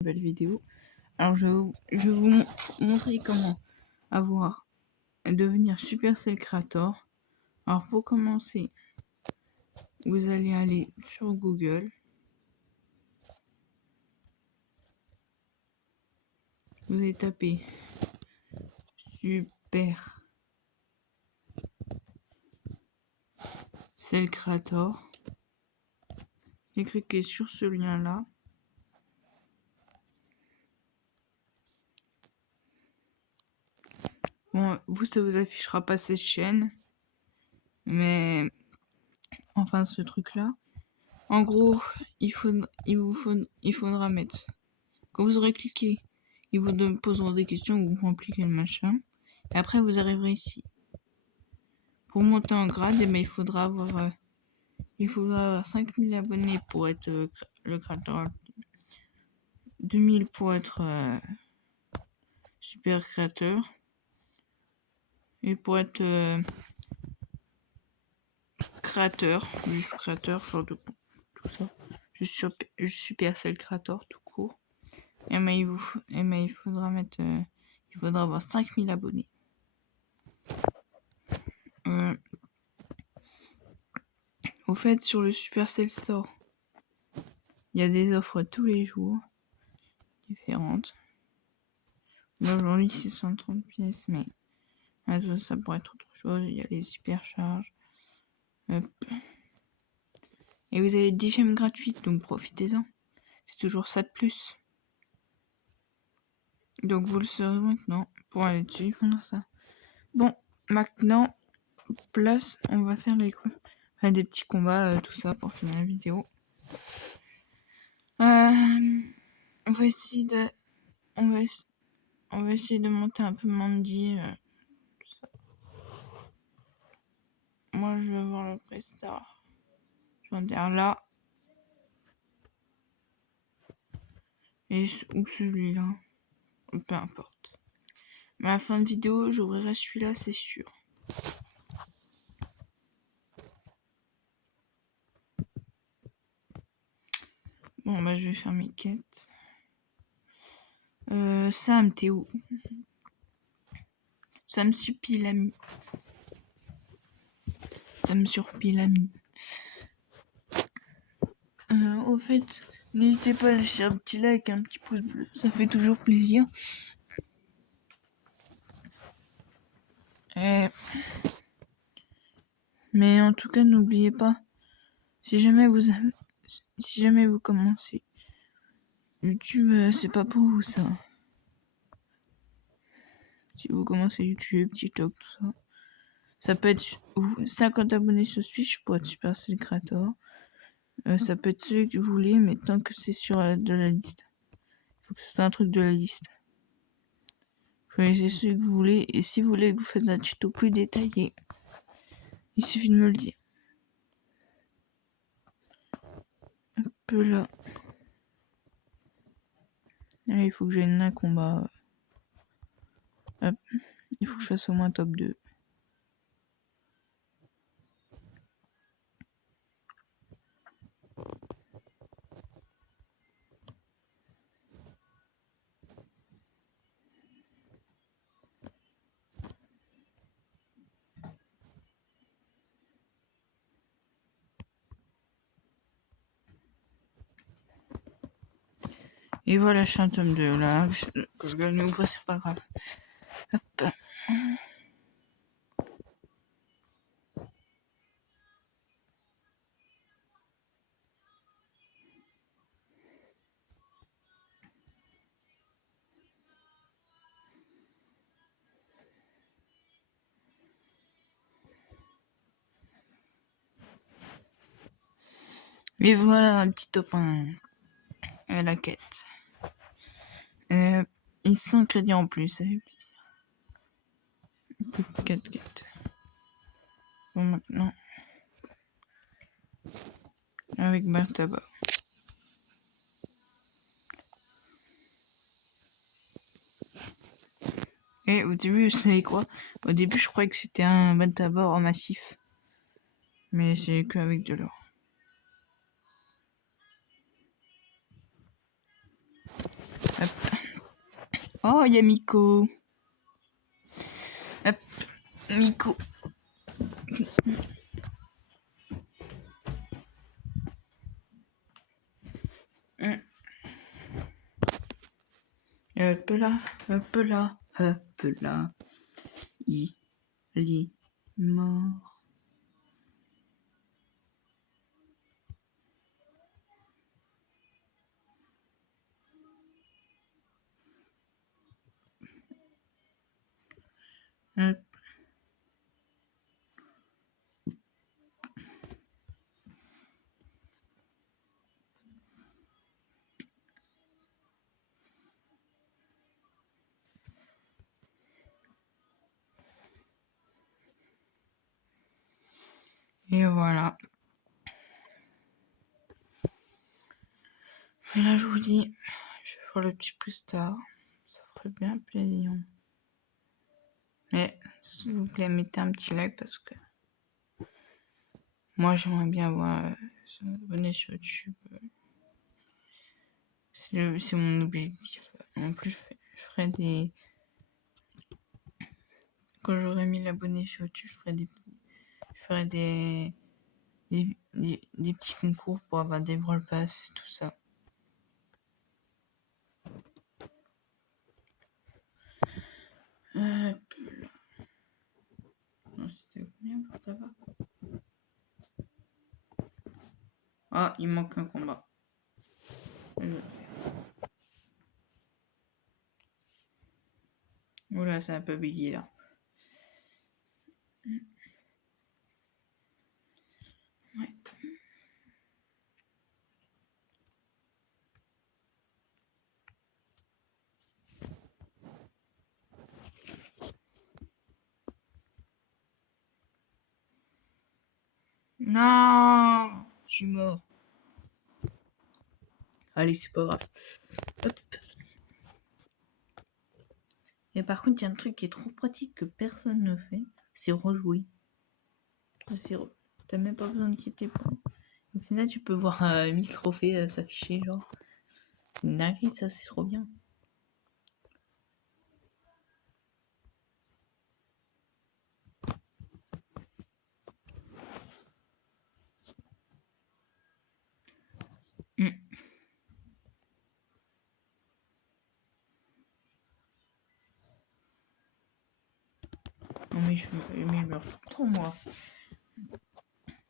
nouvelle vidéo. Alors je vais vous montrer comment devenir Supercell Creator. Alors pour commencer, vous allez aller sur Google. Vous allez taper Supercell Creator. Et cliquez sur ce lien là. Bon, ça vous affichera pas cette chaîne, mais enfin ce truc là. En gros, il faudra mettre. Quand vous aurez cliqué, ils vous poseront des questions, vous remplissez le machin. Et après, vous arriverez ici. Pour monter en grade, il faudra avoir 5000 abonnés pour être le créateur, 2000 pour être super créateur, et pour être créateur, juste créateur, genre de tout ça, juste Supercell Creator tout court. Et il faudra mettre, il faudra avoir 5000 abonnés. Au fait, sur le Supercell Store, il y a des offres tous les jours différentes. Aujourd'hui, 630 pièces, mais ça pourrait être autre chose. Il y a les hypercharges. Hop. Et vous avez 10 gemmes gratuites, donc profitez-en. C'est toujours ça de plus. Donc vous le saurez maintenant. Pour aller dessus, il faudra ça. Bon, maintenant, on va faire des petits combats, tout ça pour finir la vidéo. On va essayer de monter un peu Mandy. Moi, je vais voir le Prestar. Je vais dire là. Ou celui-là. Peu importe. Mais à la fin de vidéo, j'ouvrirai celui-là, c'est sûr. Bon, bah, je vais faire mes quêtes. Sam, t'es où? Sam Supilami. Sam Surpilami. Au fait, n'hésitez pas à lâcher un petit like, un petit pouce bleu. Ça fait toujours plaisir. Mais en tout cas, n'oubliez pas, si jamais vous commencez YouTube, c'est pas pour vous ça. Si vous commencez YouTube, TikTok, tout ça, ça peut être 50 abonnés sur Switch pour être Supercell Creator. Ça peut être celui que vous voulez, mais tant que c'est sur de la liste. Il faut que ce soit un truc de la liste. Choisissez celui que vous voulez, et si vous voulez que vous fasse un tuto plus détaillé, il suffit de me le dire. Un peu là. Allez, il faut que j'aille un combat. Hop. Il faut que je fasse au moins top 2. Et voilà, je suis un tome 2 là. Que je gagne ou pas, c'est pas grave. Hop. Et voilà, un petit top 1. La quête. Et 100 crédits en plus, ça fait plaisir. 4 quêtes. Bon, maintenant. Avec Bertaba. Et au début, vous savez quoi? Au début, je croyais que c'était un Bertaba en massif. Mais c'est que avec de l'or. Oh, il y a Miko. Hop, Miko. Hop là, hop là, hop là. Il est mort. Hop. Et voilà. Et là, je vous dis, je vais faire le petit star. Ça ferait bien plaisir. Mais s'il vous plaît, mettez un petit like parce que moi, j'aimerais bien voir abonner sur YouTube. C'est mon objectif. En plus, je ferai des. Quand j'aurai 1000 abonnés sur YouTube, je ferai des petits concours pour avoir des Brawl Pass, tout ça. Non, c'était combien pour tabac? Ah, il manque un combat. Oula, c'est un peu buggy là. Ouais. Non, je suis mort. Allez, c'est pas grave. Hop. Et par contre, il y a un truc qui est trop pratique que personne ne fait, c'est rejouer. T'as même pas besoin de quitter. Au final, tu peux voir 1000 trophées s'afficher, genre. C'est une dinguerie, ça, c'est trop bien. Non, mais je meurs tout le temps, moi.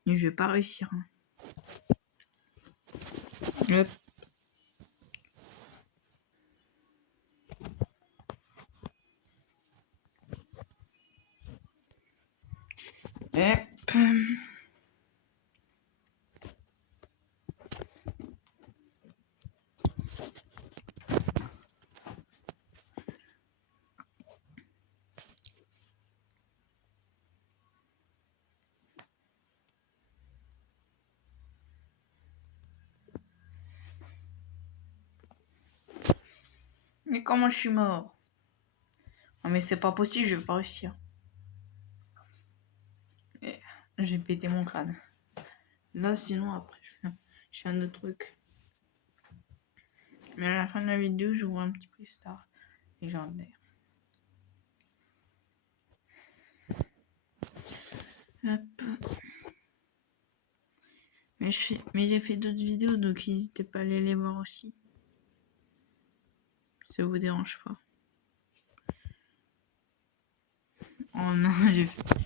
Et je vais pas réussir. Hein. Hop. Hop. Mais comment je suis mort? Non, mais c'est pas possible, je vais pas réussir. Et j'ai pété mon crâne. Là, sinon, après, je fais un autre truc. Mais à la fin de la vidéo, je vois un petit peu star légendaire. Hop. Mais j'ai fait d'autres vidéos, donc n'hésitez pas à aller les voir aussi. Ça vous dérange pas. Oh non, je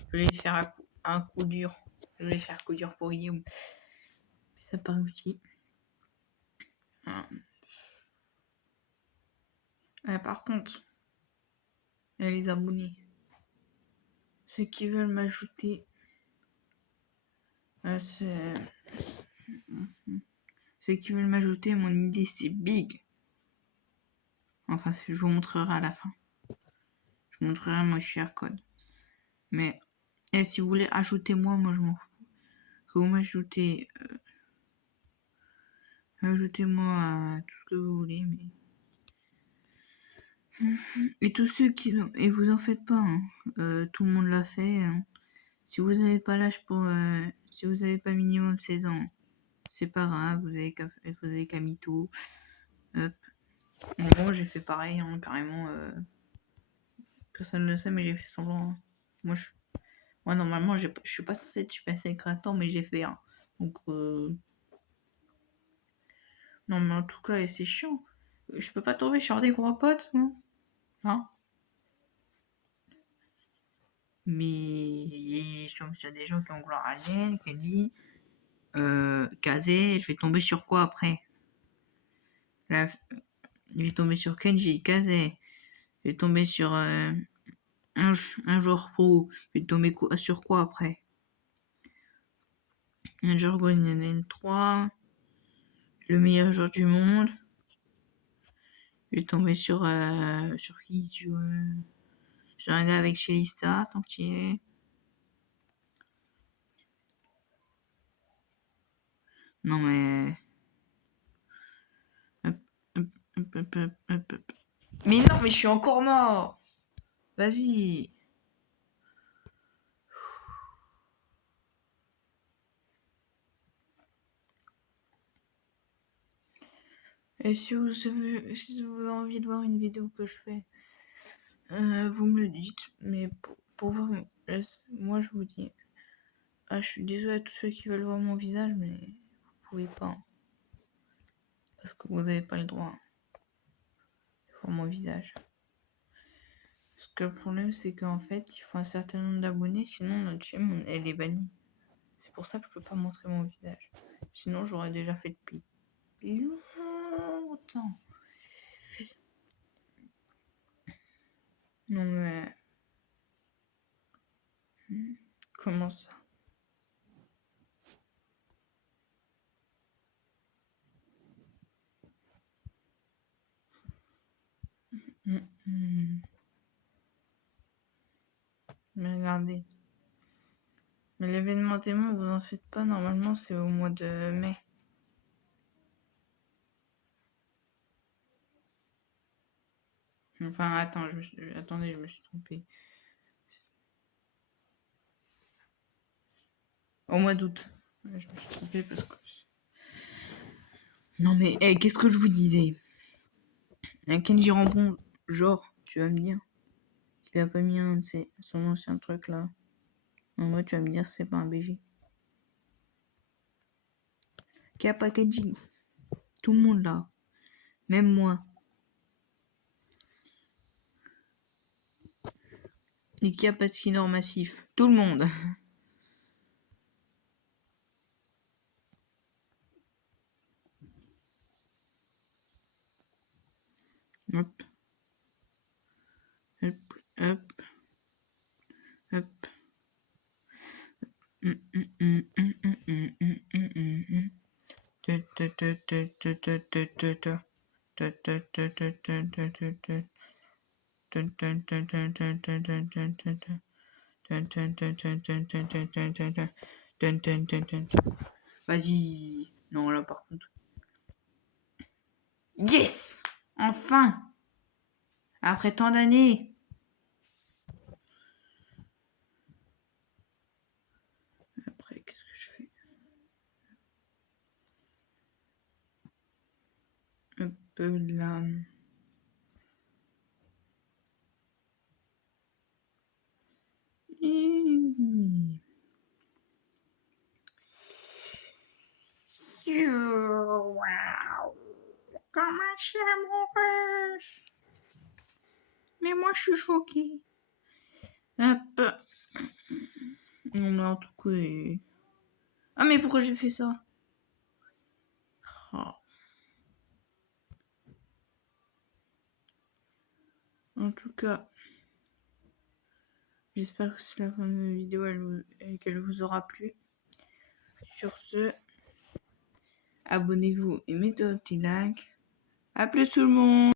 voulais faire un coup dur. Je voulais faire coup dur pour Guillaume. Ça part aussi. Par contre, il y a les abonnés. Ceux qui veulent m'ajouter, ceux qui veulent m'ajouter, mon idée c'est big. Enfin, je vous montrerai à la fin. Je vous montrerai mon QR code. Mais si vous voulez ajouter moi je m'en fous. Que vous m'ajoutez, ajoutez-moi à tout ce que vous voulez. Mais et tous ceux qui et vous en faites pas. Hein. Tout le monde l'a fait. Hein. Si vous n'avez pas l'âge pour, si vous n'avez pas minimum 16 ans, c'est pas grave. Vous avez qu'à mytho. Hop. En gros, j'ai fait pareil, hein, carrément. Personne ne le sait, mais j'ai fait semblant. Hein. Moi, normalement, je suis pas censée être super secrétaire, mais j'ai fait. Hein. Donc, non, mais en tout cas, c'est chiant. Je peux pas tomber sur des gros potes, moi. Hein? Mais je tombe sur des gens qui ont gloire à Dieu, qui dit Kazé, je vais tomber sur quoi après? Là, je vais tomber sur Kenji, Kazé. Je vais tomber sur un joueur pro. Je vais tomber sur quoi après? Un joueur Golden 3. Le meilleur joueur du monde. Je vais tomber sur qui? Sur un gars avec Shelista, tant qu'il est. Non mais. Hop, hop, hop, hop, hop, hop. Mais non, mais je suis encore mort. Vas-y. Et si vous avez envie de voir une vidéo que je fais, vous me le dites. Mais pour voir, moi je vous dis. Ah, je suis désolée à tous ceux qui veulent voir mon visage, mais vous pouvez pas. Hein. Parce que vous n'avez pas le droit de voir mon visage. Parce que le problème, c'est qu'en fait, il faut un certain nombre d'abonnés, sinon notre chaîne, elle est bannie. C'est pour ça que je peux pas montrer mon visage. Sinon, j'aurais déjà fait depuis longtemps. Non mais... Comment ça? Mais regardez. Mais l'événement témoin, vous en faites pas. Normalement, c'est au mois de mai. Enfin, attends, attendez, je me suis trompée. Au mois d'août. Je me suis trompée parce que... Non mais, qu'est-ce que je vous disais? Un Kenji Rambon, genre, tu vas me dire qu'il a pas mis un de son ancien truc là. En vrai, tu vas me dire c'est pas un BG. Qui a pas Kenji? Tout le monde là. Même moi. Et qui a pas de skinner massif? Tout le monde. Hop. Hop. Hop. Hop. Vas-y. Non, là par contre. Yes! Enfin! Après tant d'années. Après, qu'est-ce que je fais? Un peu là. Waouh! Comment c'est amoureux! Mais moi, je suis choquée. Hop. Non, mais en tout cas... Ah, mais pourquoi j'ai fait ça? Oh. En tout cas, j'espère que c'est la fin de la vidéo et qu'elle vous aura plu. Sur ce, abonnez-vous et mettez un petit like. A plus tout le monde!